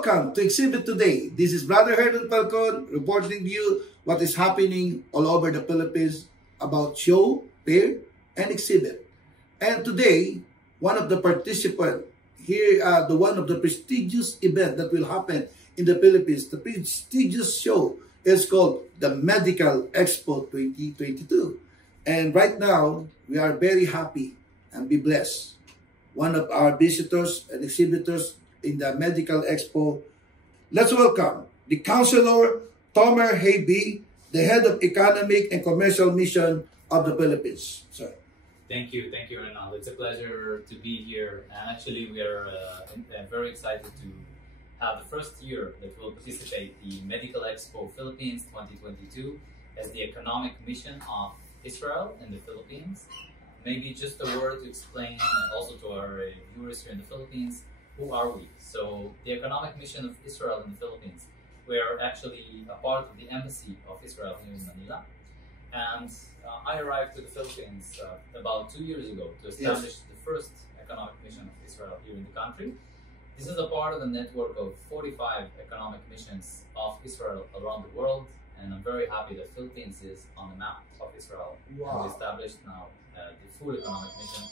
Welcome to Exhibit Today. This is Brother Hernan Falcon reporting to you what is happening all over the Philippines about show, fair, and exhibit. And today, one of the participants here, one of the prestigious event that will happen in the Philippines, the prestigious show is called the Medical Expo 2022. And right now, we are very happy and be blessed. One of our visitors and exhibitors in the Medical Expo, let's welcome the Councilor Tomer Heyvi, the Head of Economic and Commercial Mission of the Philippines. Sir. Thank you, Ronaldo. It's a pleasure to be here. And actually, we are very excited to have the first year that will participate the Medical Expo Philippines 2022 as the economic mission of Israel in the Philippines. Maybe just a word to explain also to our viewers here in the Philippines, who are we? So the economic mission of Israel in the Philippines, we are actually a part of the embassy of Israel here in Manila. And I arrived to the Philippines about 2 years ago to establish the first economic mission of Israel here in the country. This is a part of a network of 45 economic missions of Israel around the world. And I'm very happy that Philippines is on the map of Israel. Wow. And we established now the full economic mission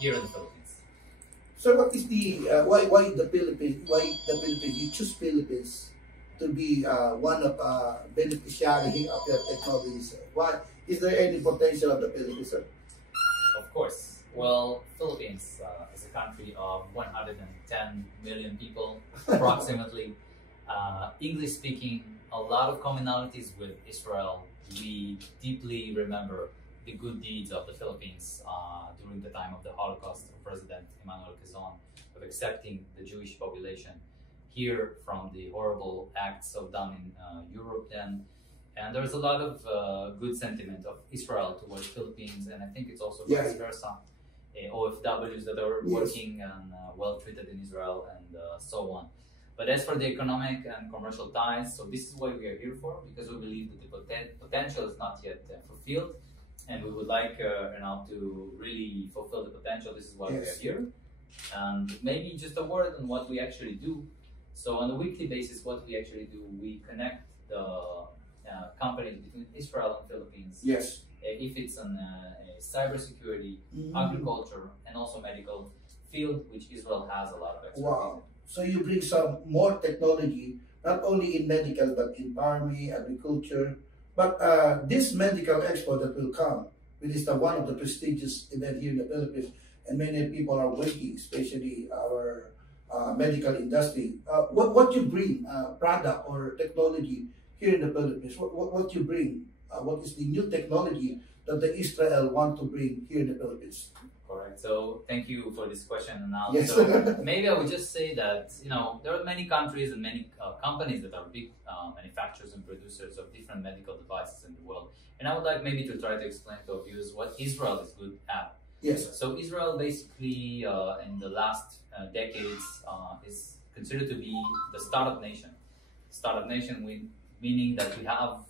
here in the Philippines. So what is the why the Philippines? Why the Philippines? You choose Philippines to be one of beneficiary of your technologies. Why is there any potential of the Philippines, sir? Of course. Well, Philippines is a country of 110 million people, approximately. English speaking, a lot of commonalities with Israel. We deeply remember the good deeds of the Philippines during the time of the Holocaust of President Emmanuel Quezon, of accepting the Jewish population here from the horrible acts done in Europe then. And there's a lot of good sentiment of Israel towards Philippines, and I think it's also vice versa. OFWs that are working and well treated in Israel and so on. But as for the economic and commercial ties, so this is what we are here for, because we believe that the potential is not yet fulfilled, and we would like now to really fulfill the potential. This is why we are here. And maybe just a word on what we actually do. So on a weekly basis, what we actually do, we connect the companies between Israel and Philippines. Yes. If it's on cybersecurity, agriculture, and also medical field, which Israel has a lot of expertise. Wow. So you bring some more technology, not only in medical, but in army, agriculture. But this Medical Expo that will come, which is one of the prestigious event here in the Philippines, and many people are waiting, especially our medical industry. What you bring, product or technology here in the Philippines? What you bring? What is the new technology that the Israel want to bring here in the Philippines? Correct. So thank you for this question. And now, yes. So maybe I would just say that there are many countries and many companies that are big manufacturers and producers of different medical devices in the world. And I would like maybe to try to explain to our viewers what Israel is good at. Yes. So Israel basically in the last decades is considered to be the startup nation. Startup nation meaning that we have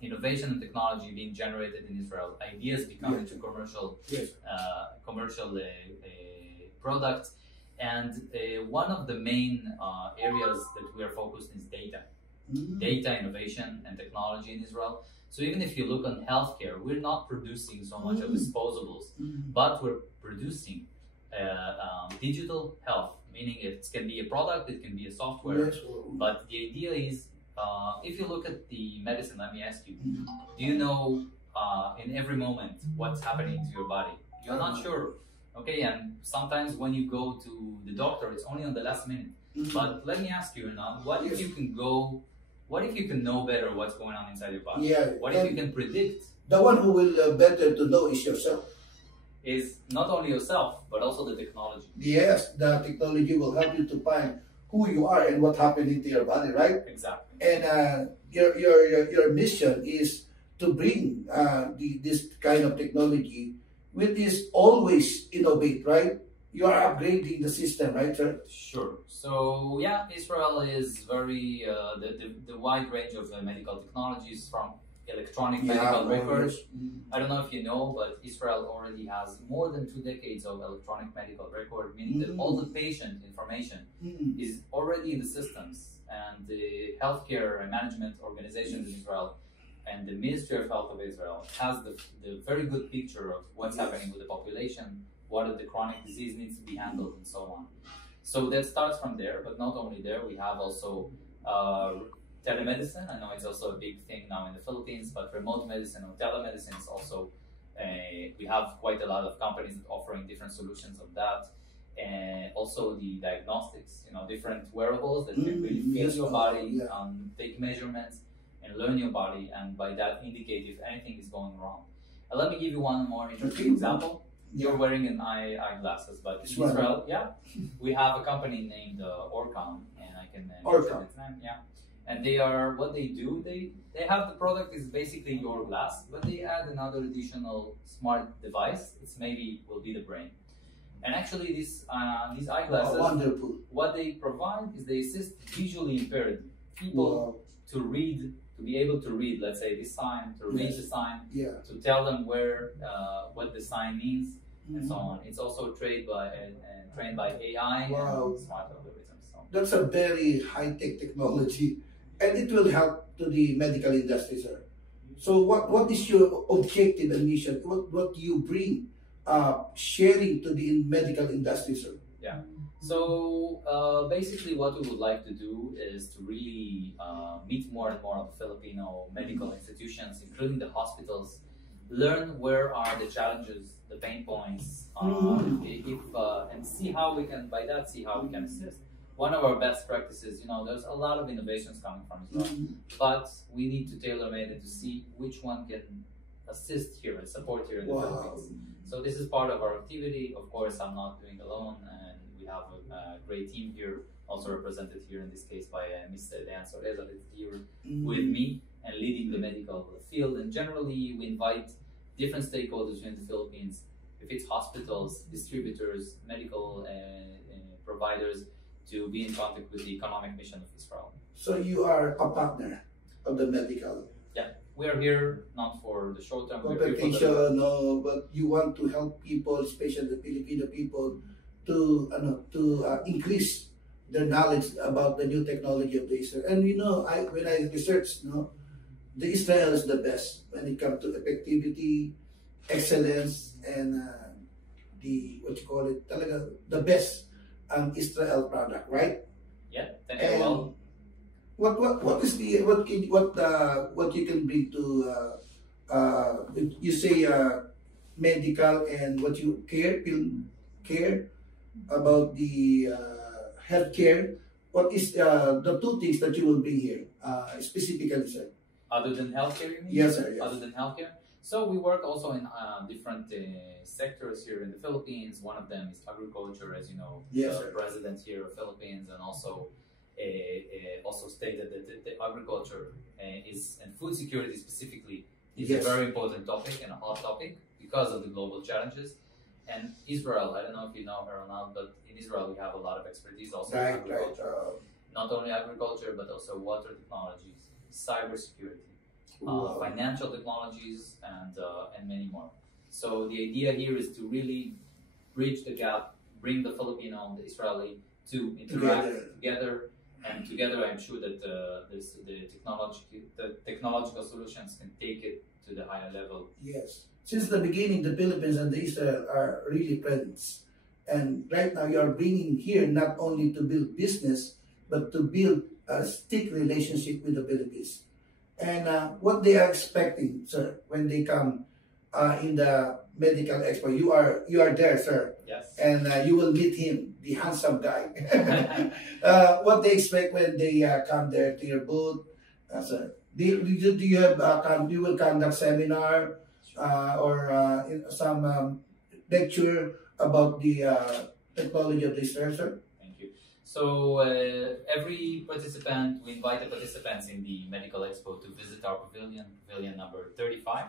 innovation and technology being generated in Israel, ideas becoming into commercial products, and one of the main areas that we are focused is data. Data innovation and technology in Israel. So even if you look on healthcare, we're not producing so much of disposables, but we're producing digital health, meaning it can be a product, it can be a software, but the idea is, if you look at the medicine, let me ask you, do you know in every moment what's happening to your body? You're not sure. Okay, and sometimes when you go to the doctor, it's only on the last minute. But let me ask you now, what if you can know better what's going on inside your body? What if you can predict? The one who will better to know is yourself. Is not only yourself, but also the technology. Yes, the technology will help you to find who you are and what happened into your body, right? Exactly. And your mission is to bring this kind of technology, which is always innovate, right? You are upgrading the system, right, sir? Sure. So yeah, Israel is very the wide range of medical technologies, from electronic medical records. Mm. I don't know if you know, but Israel already has more than 2 decades of electronic medical record, meaning that all the patient information is already in the systems, and the healthcare and management organizations in Israel and the Ministry of Health of Israel has the very good picture of what's happening with the population, what are the chronic disease needs to be handled, and so on. So that starts from there, but not only there, we have also telemedicine. I know it's also a big thing now in the Philippines, but remote medicine or telemedicine is also, we have quite a lot of companies offering different solutions of that. And also the diagnostics, different wearables that can really feel your body, take measurements, and learn your body, and by that indicate if anything is going wrong. Let me give you one more interesting example. You're wearing an eyeglasses, but in Israel, we have a company named Orcam, and I can mention its name. And they are, what they do, they have the product is basically your glass, but they add another additional smart device. It's maybe will be the brain. And actually, these eyeglasses, what they provide is they assist visually impaired people to read, to be able to read, let's say this sign, to read the sign, to tell them where, what the sign means, and so on. It's also trained by AI and smart algorithms. So. That's a very high-tech technology, and it will help to the medical industry, sir. So what is your objective and mission? What do you bring sharing to the medical industry, sir? Yeah. So basically what we would like to do is to really meet more and more of the Filipino medical institutions, including the hospitals, learn where are the challenges, the pain points, and see how we can, by that, see how we can assist. One of our best practices, there's a lot of innovations coming from Israel, but we need to tailor-made it to see which one can assist here and support here in the Philippines. So this is part of our activity. Of course, I'm not doing alone, and we have a great team here, also represented here in this case by Mr. Dan Soreza, that's here with me and leading the medical field. And generally, we invite different stakeholders here in the Philippines, if it's hospitals, distributors, medical providers, to be in contact with the economic mission of Israel. So you are a partner of the medical. Yeah, we are here not for the short term. Competition, no, but you want to help people, especially the Filipino people, to increase their knowledge about the new technology of the Israel. And when I researched, the Israel is the best when it comes to effectivity, excellence, and the best Israel product, right? Yeah, well. What you can bring to you say medical and what you care about the healthcare? What is the two things that you will bring here specifically, sir? Other than healthcare, you mean? Yes, sir. Yes. Other than healthcare. So we work also in different sectors here in the Philippines. One of them is agriculture, as you know. Yes, the president here of Philippines, and also stated that the agriculture and food security specifically is a very important topic and a hot topic because of the global challenges. And Israel, I don't know if you know her or not, but in Israel we have a lot of expertise also in agriculture. Not only agriculture, but also water technologies, cybersecurity, financial technologies, and many more. So the idea here is to really bridge the gap, bring the Filipino and the Israeli to interact together. And together, I'm sure that the technological solutions can take it to the higher level. Yes. Since the beginning, the Philippines and the Israel are really friends. And right now, you are bringing here not only to build business, but to build a stick relationship with the Philippines. And what they are expecting, sir, when they come in the Medical Expo, you are there, sir. Yes. And you will meet him, the handsome guy. What they expect when they come there to your booth, sir? Do you have you will conduct seminar or some lecture about the technology of the Israel, sir? Thank you. So every participant, we invite the participants in the Medical Expo to visit our pavilion number 35.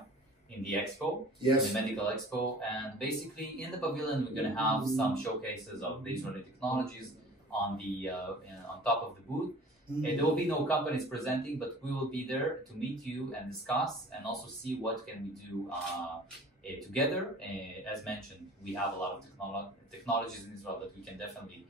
In the expo, in the Medical Expo, and basically in the pavilion we're going to have some showcases of the Israeli technologies on the on top of the booth. There will be no companies presenting, but we will be there to meet you and discuss, and also see what can we do together. As mentioned, we have a lot of technologies in Israel that we can definitely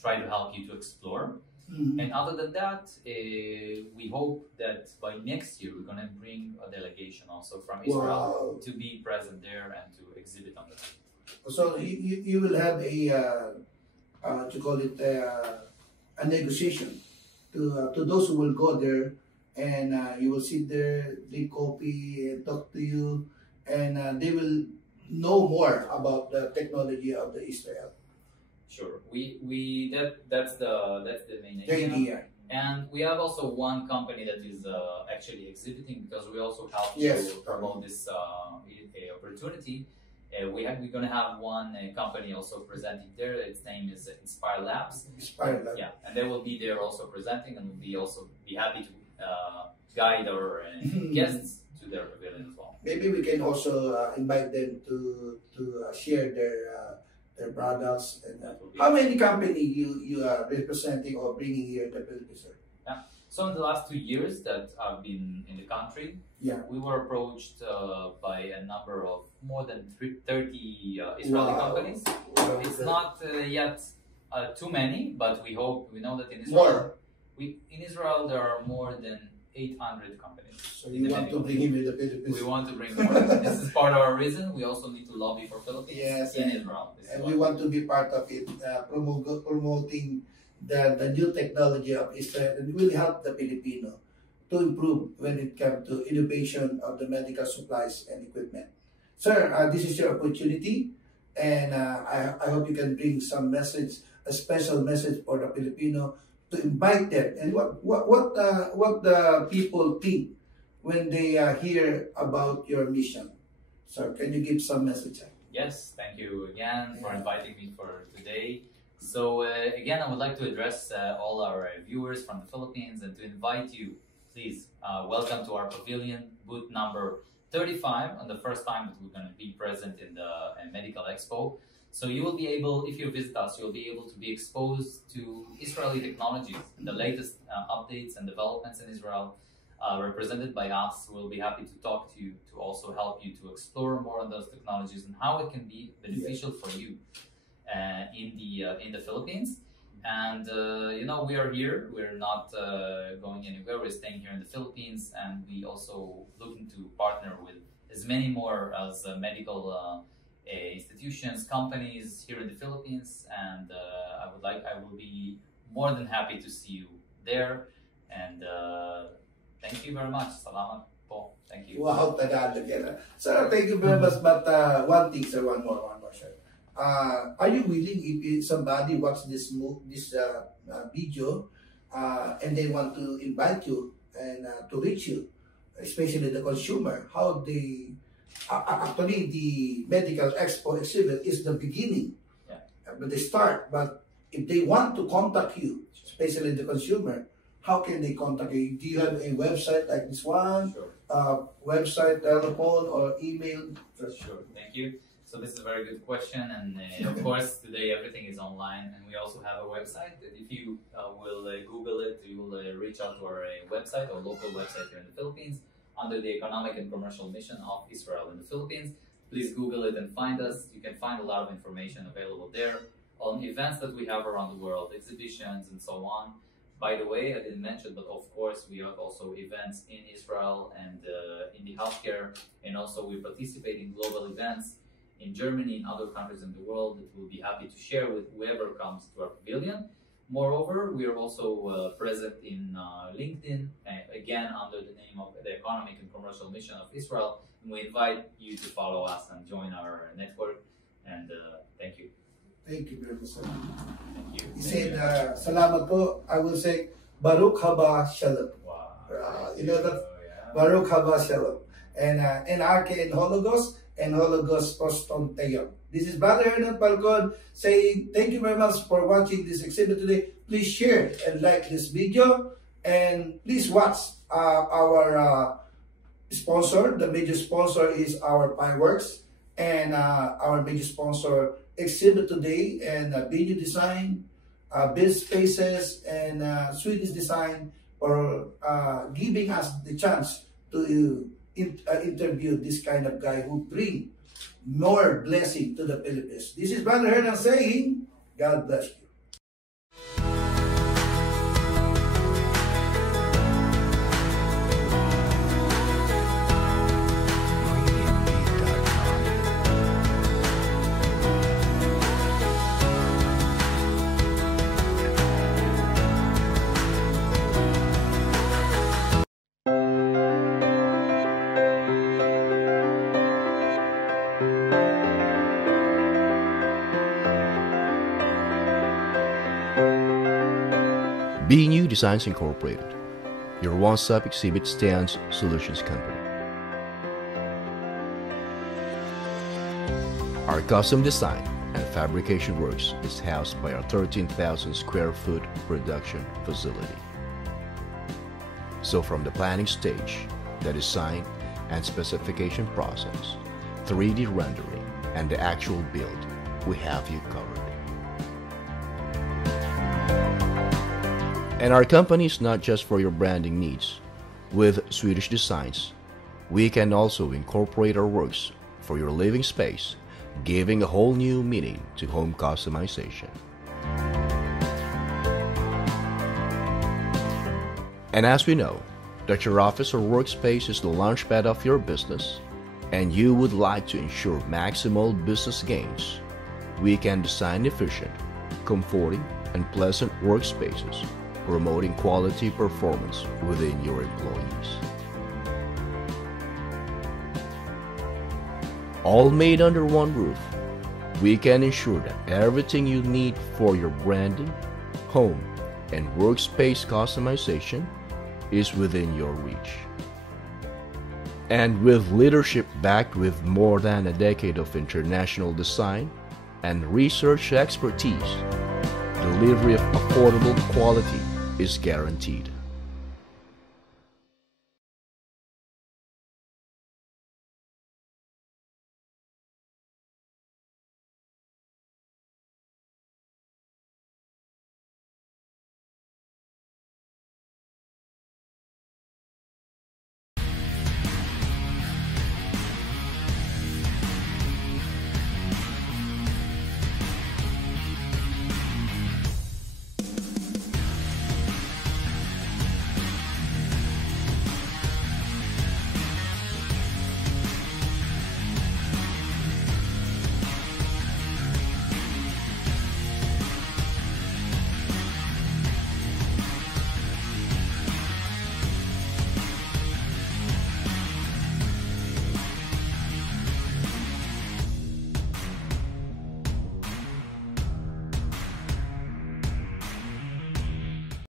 try to help you to explore. And other than that, we hope that by next year we're going to bring a delegation also from Israel to be present there and to exhibit on the. So you will have a what you call it, a negotiation to those who will go there, and you will sit there, drink coffee, and talk to you, and they will know more about the technology of the Israel. Sure, that's the main idea. And we have also one company that is actually exhibiting, because we also help to promote this opportunity. We're going to have one company also presenting there. Its name is Inspire Labs. Inspire Labs. Yeah, and they will be there also presenting, and we'll be happy to guide our guests to their pavilion as well. Maybe we can also invite them to share their products. And how many companies you are representing or bringing here in the Philippines? Yeah. So in the last 2 years that I've been in the country, we were approached by a number of more than 30 Israeli companies. It's not yet too many, but we know that in Israel there are more than 800 companies. So you want to bring him in the Philippines? We want to bring more. This is part of our reason. We also need to lobby for Philippines in Israel. And we want to be part of it, promoting the new technology of Israel, and will help the Filipino to improve when it comes to innovation of the medical supplies and equipment. Sir, this is your opportunity, and I hope you can bring some message, a special message for the Filipino, to invite them. And what the people think when they hear about your mission. So can you give some message? Yes, thank you again for inviting me for today. So again, I would like to address all our viewers from the Philippines and to invite you, please, welcome to our pavilion, booth number 35, on the first time that we're going to be present in the Medical Expo. So you will be able, if you visit us, you'll be able to be exposed to Israeli technologies and the latest updates and developments in Israel, represented by us. We'll be happy to talk to you, to also help you to explore more on those technologies and how it can be beneficial for you in the Philippines. And we are here. We're not going anywhere. We're staying here in the Philippines, and we also looking to partner with as many more as medical institutions, companies here in the Philippines. And I will be more than happy to see you there. And thank you very much. Salamat po. Thank you. Wow, Tagalog yan. Sir, thank you very much. But one thing, sir, one more, sir. Are you willing, if somebody watch this video and they want to invite you and to reach you, especially the consumer, how they actually the Medical Expo exhibit is the beginning, but they start. But if they want to contact you, especially the consumer, how can they contact you? Do you have a website like this one? Sure. Website, telephone, or email? Sure. Thank you. So this is a very good question, and of course today everything is online, and we also have a website that if you will Google it, you will reach out to our website, or local website here in the Philippines, under the Economic and Commercial Mission of Israel in the Philippines. Please Google it and find us. You can find a lot of information available there on events that we have around the world, exhibitions and so on. By the way, I didn't mention, but of course we have also events in Israel and in the healthcare, and also we participate in global events in Germany and other countries in the world that we'll be happy to share with whoever comes to our pavilion. Moreover, we are also present in LinkedIn, again under the name of the Economic and Commercial Mission of Israel. And we invite you to follow us and join our network. And thank you. Thank you very much, sir. Thank you. He said, salamat po. I will say, Baruch haba shalom. Wow. You know that? Baruch haba shalom. And NRK and Hologos Poston Tayon. This is Brother Hernan Falcon saying thank you very much for watching this exhibit today. Please share and like this video, and please watch our sponsor. The major sponsor is our fireworks, and our major sponsor exhibit today, and venue design, build spaces and Swedish design for giving us the chance to interview this kind of guy who bring more blessing to the Philippines. This is Brother Hernan saying, God bless you. BNU Designs Incorporated, your one-stop exhibit stands solutions company. Our custom design and fabrication works is housed by our 13,000 square foot production facility. So from the planning stage, the design and specification process, 3D rendering, and the actual build, we have you covered. And our company is not just for your branding needs. With Swedish Designs, we can also incorporate our works for your living space, giving a whole new meaning to home customization. And as we know that your office or workspace is the launchpad of your business, and you would like to ensure maximal business gains, we can design efficient, comforting, and pleasant workspaces, promoting quality performance within your employees. All made under one roof, we can ensure that everything you need for your branding, home, and workspace customization is within your reach. And with leadership backed with more than a decade of international design and research expertise, delivery of affordable quality is guaranteed.